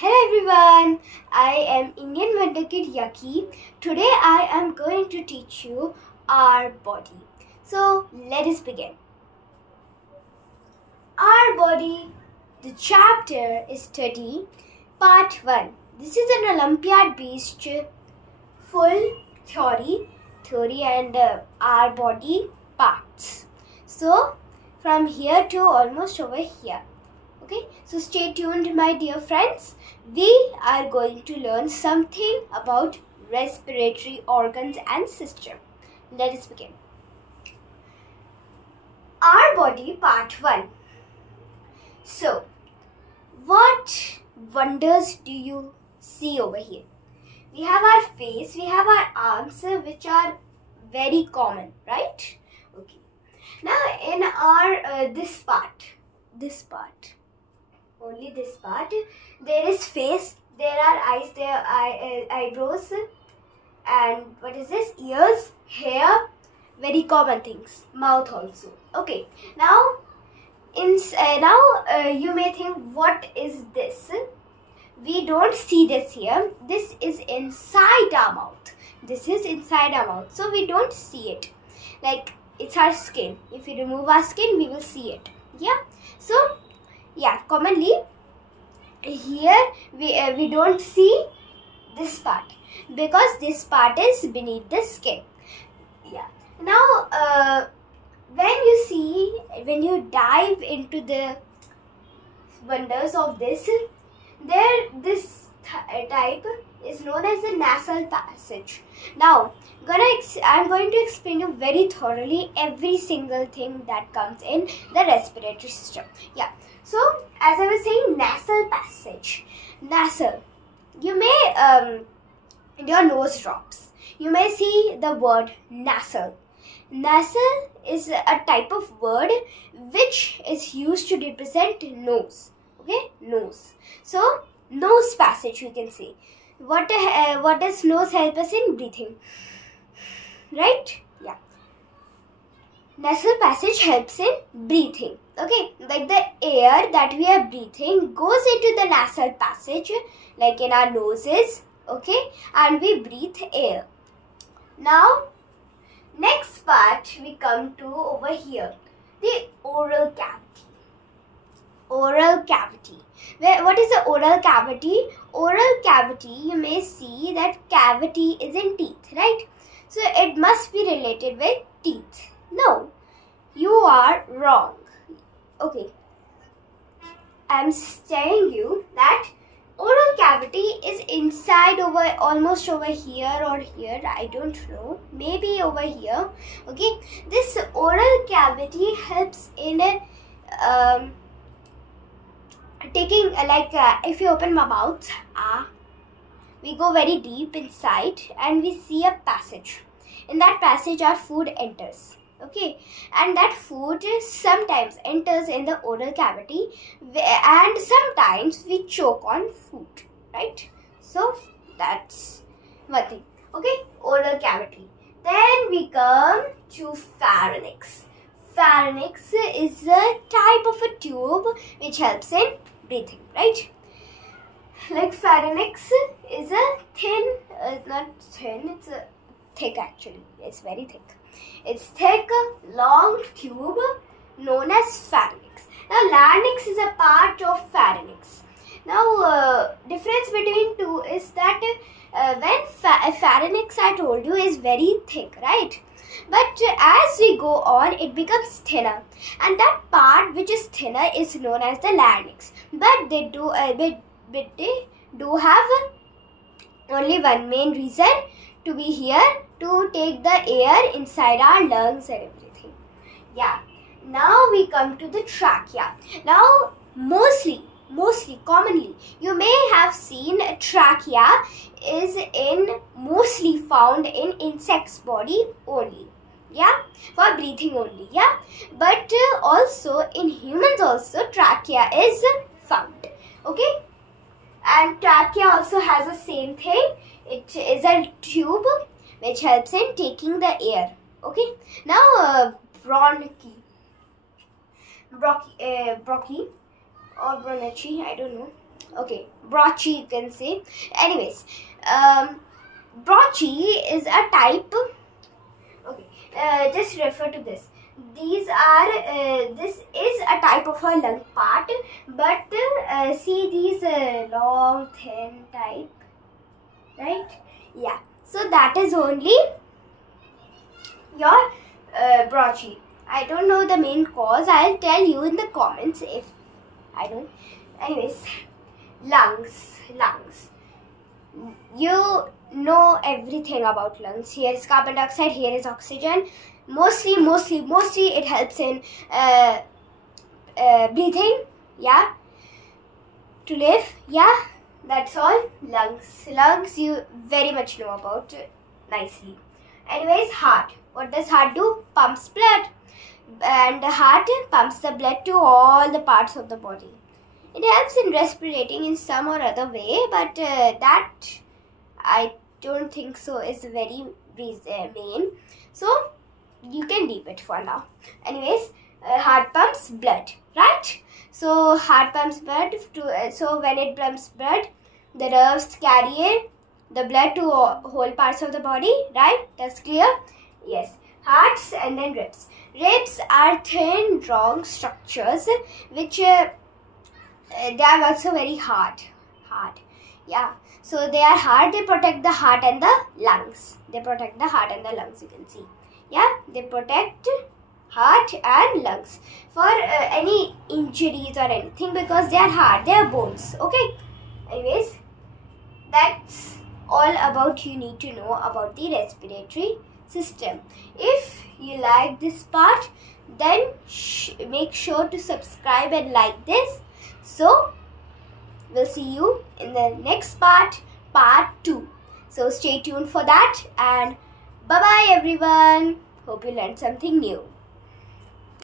Hello everyone, I am Indian Wonder Kid Yaki. Today I am going to teach you our body. So let us begin. Our body, the chapter is study part 1. This is an Olympiad based full theory and our body parts. So from here to almost over here. Okay, so stay tuned my dear friends. We are going to learn something about respiratory organs and system. Let us begin. Our body part 1. So, what wonders do you see over here? We have our face, we have our arms which are very common, right? Okay. Now in our this part, only this part, there is face, there are eyes, there are eyebrows, and what is this? Ears, hair, very common things. Mouth also. Okay. Now, you may think, what is this? We don't see this here. This is inside our mouth. This is inside our mouth, so we don't see it. Like it's our skin. If we remove our skin, we will see it. Yeah. So. Yeah, commonly here we don't see this part because this part is beneath the skin. Yeah. Now when you dive into the wonders of this, this type is known as the nasal passage. Now I'm going to explain you very thoroughly every single thing that comes in the respiratory system. Yeah. So, as I was saying, nasal passage. Nasal. You may, your nose drops. You may see the word nasal. Nasal is a type of word which is used to represent nose. Okay, nose. So, nose passage we can say. What does nose help us in breathing? Right? Yeah. Nasal passage helps in breathing. Okay, like the air that we are breathing goes into the nasal passage, like in our noses, okay, and we breathe air. Now, next part we come to over here, the oral cavity. Oral cavity. What is the oral cavity? Oral cavity, you may see that cavity is in teeth, right? So, it must be related with teeth. No, you are wrong. Okay, I'm telling you that oral cavity is inside almost over here or here, I don't know, maybe over here. Okay, this oral cavity helps in taking if you open my mouth, we go very deep inside and we see a passage. In that passage our food enters. Okay, and that food sometimes enters in the oral cavity and sometimes we choke on food, right? So that's one thing. Okay, oral cavity. Then we come to pharynx. Pharynx is a type of a tube which helps in breathing, right? Like pharynx is a thin, not thin, it's a thick actually. It's very thick. It's thick, long tube known as pharynx. Now, larynx is a part of pharynx. Now, difference between two is that when pharynx, I told you, is very thick, right? But as we go on, it becomes thinner, and that part which is thinner is known as the larynx. But they do have only one main reason to be here, to take the air inside our lungs and everything. Yeah. Now we come to the trachea. Now commonly, you may have seen trachea is mostly found in insects' body only. Yeah, for breathing only. Yeah, but also in humans also trachea is found. Okay, and trachea also has the same thing. It is a tube which helps in taking the air. Okay. Now bronchi or bronchi, I don't know. Okay, brochy you can say. Anyways, brochy is a type. Okay, just refer to this. These are this is a type of a lung part, but see these long thin type, right? Yeah, so that is only your brochy. I don't know the main cause. I'll tell you in the comments if I don't. Anyways, lungs. You know everything about lungs. Here is carbon dioxide, here is oxygen. Mostly it helps in breathing, yeah, to live, yeah, that's all. Lungs you very much know about nicely. Anyways, heart. What does heart do? Pumps blood, and the heart pumps the blood to all the parts of the body. It helps in respirating in some or other way, but that I don't think so is very main. So you can leave it for now. Anyways, heart pumps blood, right? So heart pumps blood to so when it pumps blood, the nerves carry the blood to whole parts of the body, right? That's clear? Yes. Hearts and then ribs. Ribs are thin, long structures which they are also very hard. Yeah. So they are hard. They protect the heart and the lungs. You can see. Yeah. They protect heart and lungs for any injuries or anything, because they are hard. They are bones. Okay. Anyways, that's all about you need to know about the respiratory system. If you like this part, then make sure to subscribe and like this. So we'll see you in the next part 2. So stay tuned for that, and bye bye everyone. Hope you learned something new.